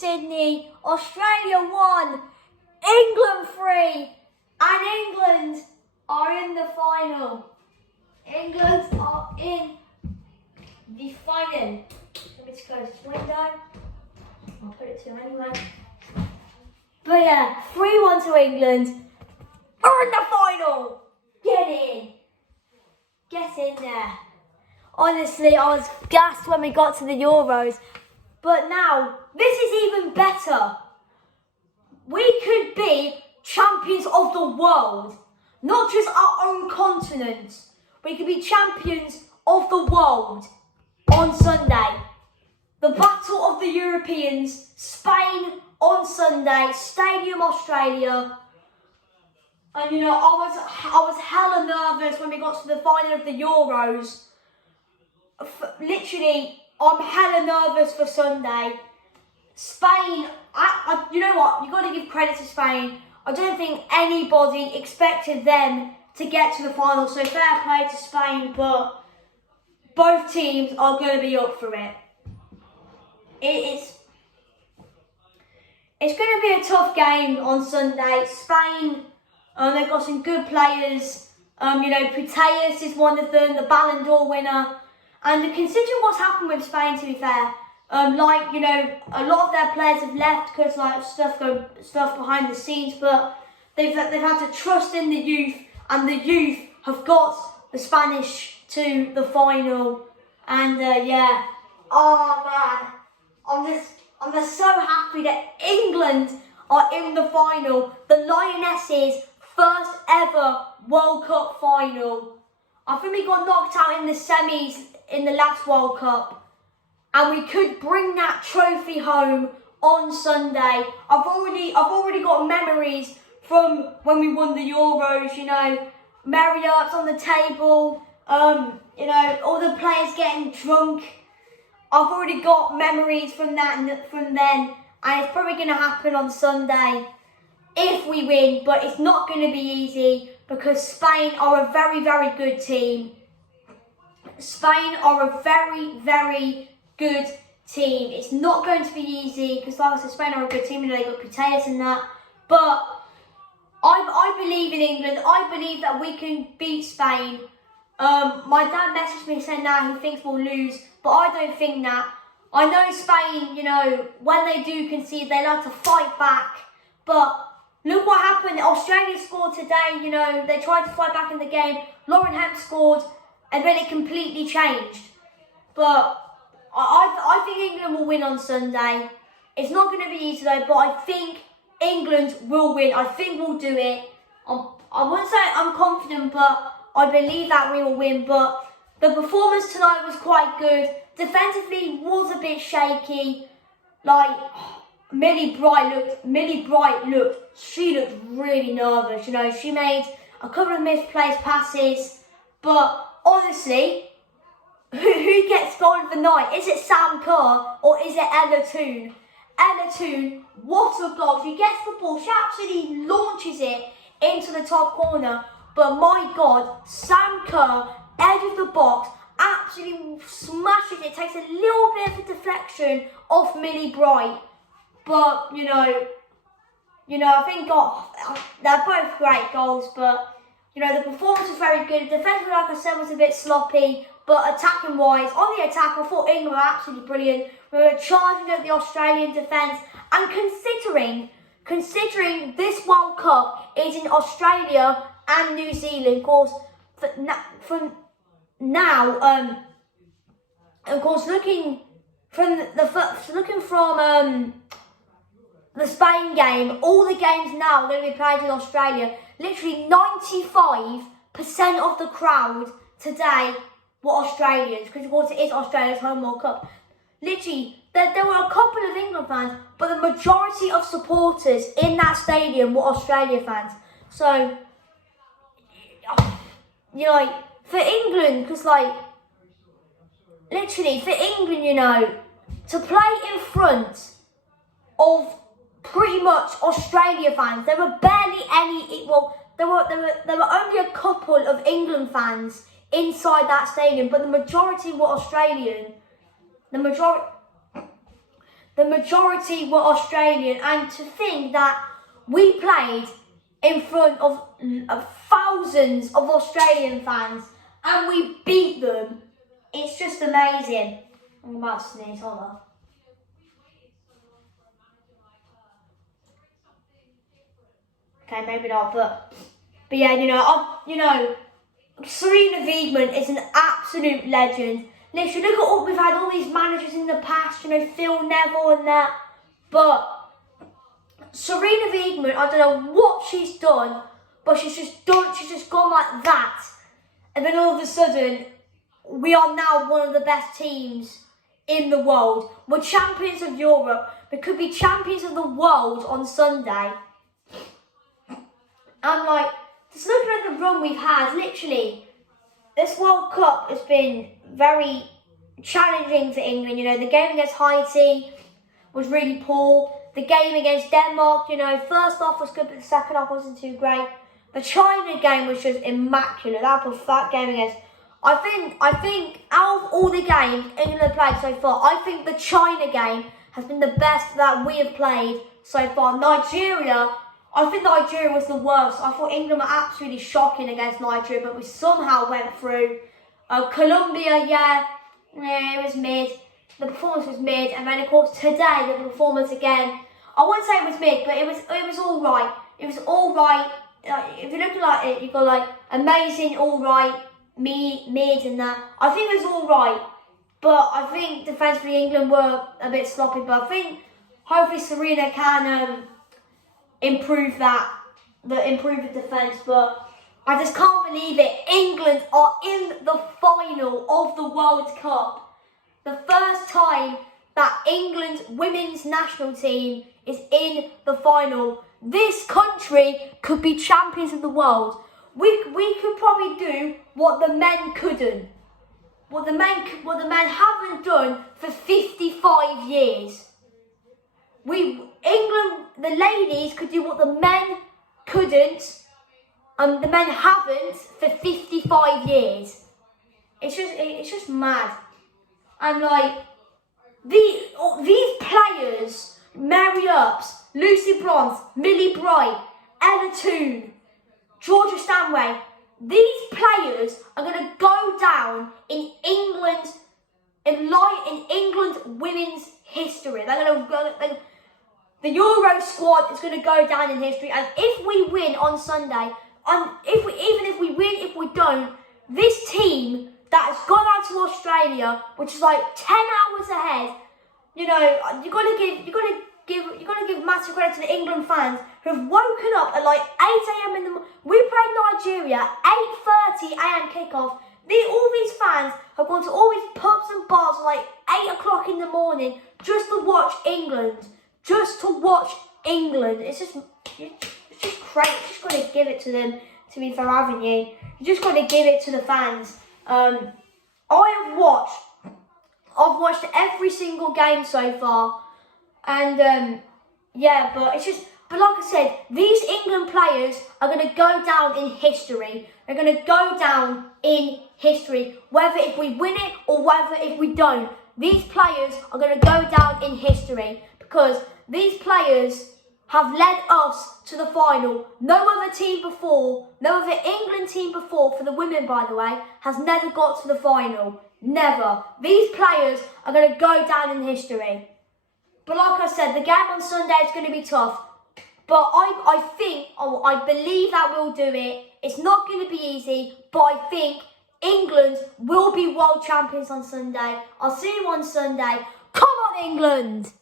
Sydney. Australia 1, England 3, and England are in the final. England are in the final. Let me just close this window. I'll put it to anyway. But yeah, 3-1 to England. Are in the final. Get in. Get in there. Honestly, I was gassed when we got to the Euros. But now, this is even better. We could be champions of the world. Not just our own continent. We could be champions of the world on Sunday. The Battle of the Europeans, Spain on Sunday, Stadium Australia. And you know, I was hella nervous when we got to the final of the Euros. Literally, I'm hella nervous for Sunday. Spain, you know what? You got to give credit to Spain. I don't think anybody expected them to get to the final. So fair play to Spain, but both teams are going to be up for it. It's going to be a tough game on Sunday. Spain, they've got some good players. You know, Putellas is one of them, the Ballon d'Or winner. And considering what's happened with Spain, to be fair, like, you know, a lot of their players have left because like stuff behind the scenes, but they've had to trust in the youth, and the youth have got the Spanish to the final. And yeah, oh man, I'm just so happy that England are in the final, the Lionesses' first ever World Cup final. I think we got knocked out in the semis in the last World Cup, and we could bring that trophy home on Sunday. I've already got memories from when we won the Euros. You know, Marriott's on the table. You know, all the players getting drunk. I've already got memories from that and from then, and it's probably going to happen on Sunday if we win. But it's not going to be easy because Spain are a very, very good team. Spain are a very, very good team. It's not going to be easy because, like I said, Spain are a good team. You know, they got Putellas and that. But I believe in England. I believe that we can beat Spain. My dad messaged me saying that he thinks we'll lose, but I don't think that. I know Spain, you know, when they do concede, they like to fight back. But look what happened. Australia scored today, you know, they tried to fight back in the game. Lauren Hemp scored, and then it completely changed. But I think England will win on Sunday. It's not going to be easy though, but I think England will win. I think we'll do it. I wouldn't say I'm confident, but I believe that we will win. But the performance tonight was quite good. Defensively was a bit shaky. Like Millie Bright looked. She looked really nervous. You know, she made a couple of misplaced passes. But honestly, who gets goal of the night? Is it Sam Kerr or is it Ella Toone? Ella Toone, what a goal. She gets the ball, she absolutely launches it into the top corner. But my God, Sam Kerr, edge of the box, absolutely smashes it. Takes a little bit of a deflection off Millie Bright. But, you know, I think they're both great goals, but you know, the performance was very good. Defensively, like I said, was a bit sloppy, but attacking-wise, on the attack, I thought England were absolutely brilliant. We were charging at the Australian defence, and considering this World Cup is in Australia and New Zealand, of course, looking from the Spain game, all the games now are going to be played in Australia. Literally 95% of the crowd today were Australians, because of course it is Australia's home World Cup. Literally, there were a couple of England fans, but the majority of supporters in that stadium were Australia fans. So, you know, like, for England, because like, literally for England, you know, to play in front of pretty much Australia fans, there were barely any. Well, there were only a couple of England fans inside that stadium, but the majority were Australian. The the majority were Australian, and to think that we played in front of thousands of Australian fans and we beat them, it's just amazing. I'm about to sneeze, hold on. Okay, maybe not, but yeah, Sarina Wiegman is an absolute legend. Literally, look at all, we've had all these managers in the past, Phil Neville and that, but Sarina Wiegman, I don't know what she's done, but she's just gone like that. And then all of a sudden, we are now one of the best teams in the world. We're champions of Europe. We could be champions of the world on Sunday. And just looking at the run we've had, literally, this World Cup has been very challenging for England. The game against Haiti was really poor. The game against Denmark, first half was good, but the second half wasn't too great. The China game was just immaculate. That game against, I think out of all the games England have played so far, I think the China game has been the best that we have played so far. Nigeria, I think Nigeria was the worst. I thought England were absolutely shocking against Nigeria, but we somehow went through. Colombia, it was mid. The performance was mid, and then of course today the performance again. I wouldn't say it was mid, but it was all right. It was all right. If you look at it, you got amazing, all right, mid, and that. I think it was all right, but I think defensively England were a bit sloppy. But I think hopefully Sarina can improve the defence. But I just can't believe it. England are in the final of the World Cup. The first time that England's women's national team is in the final. This country could be champions of the world. We could probably do what the men couldn't. What the men haven't done for 55 years. England, the ladies could do what the men couldn't, and the men haven't for 55 years. It's just mad. And these players, Mary Earps, Lucy Bronze, Millie Bright, Ella Toone, Georgia Stanway, these players are going to go down in England's women's history. The Euro squad is going to go down in history, and if we win on Sunday, even if we win, if we don't, this team that has gone out to Australia, which is 10 hours ahead, you're gonna give massive credit to the England fans who have woken up at 8 a.m. in the morning. We played Nigeria, 8:30 a.m. kickoff. All these fans have gone to all these pubs and bars at 8 o'clock in the morning just to watch England. Just to watch England. It's just crazy. You just got to give it to them, to be fair, haven't you? You just got to give it to the fans. I've watched every single game so far, and but like I said, these England players are going to go down in history. They're going to go down in history, whether if we win it or whether if we don't. These players are going to go down in history because these players have led us to the final. No other team before, no other England team before, for the women by the way, has never got to the final. Never. These players are going to go down in history. But like I said, the game on Sunday is going to be tough. But I believe that we'll do it. It's not going to be easy, but I think England will be world champions on Sunday. I'll see you on Sunday. Come on, England!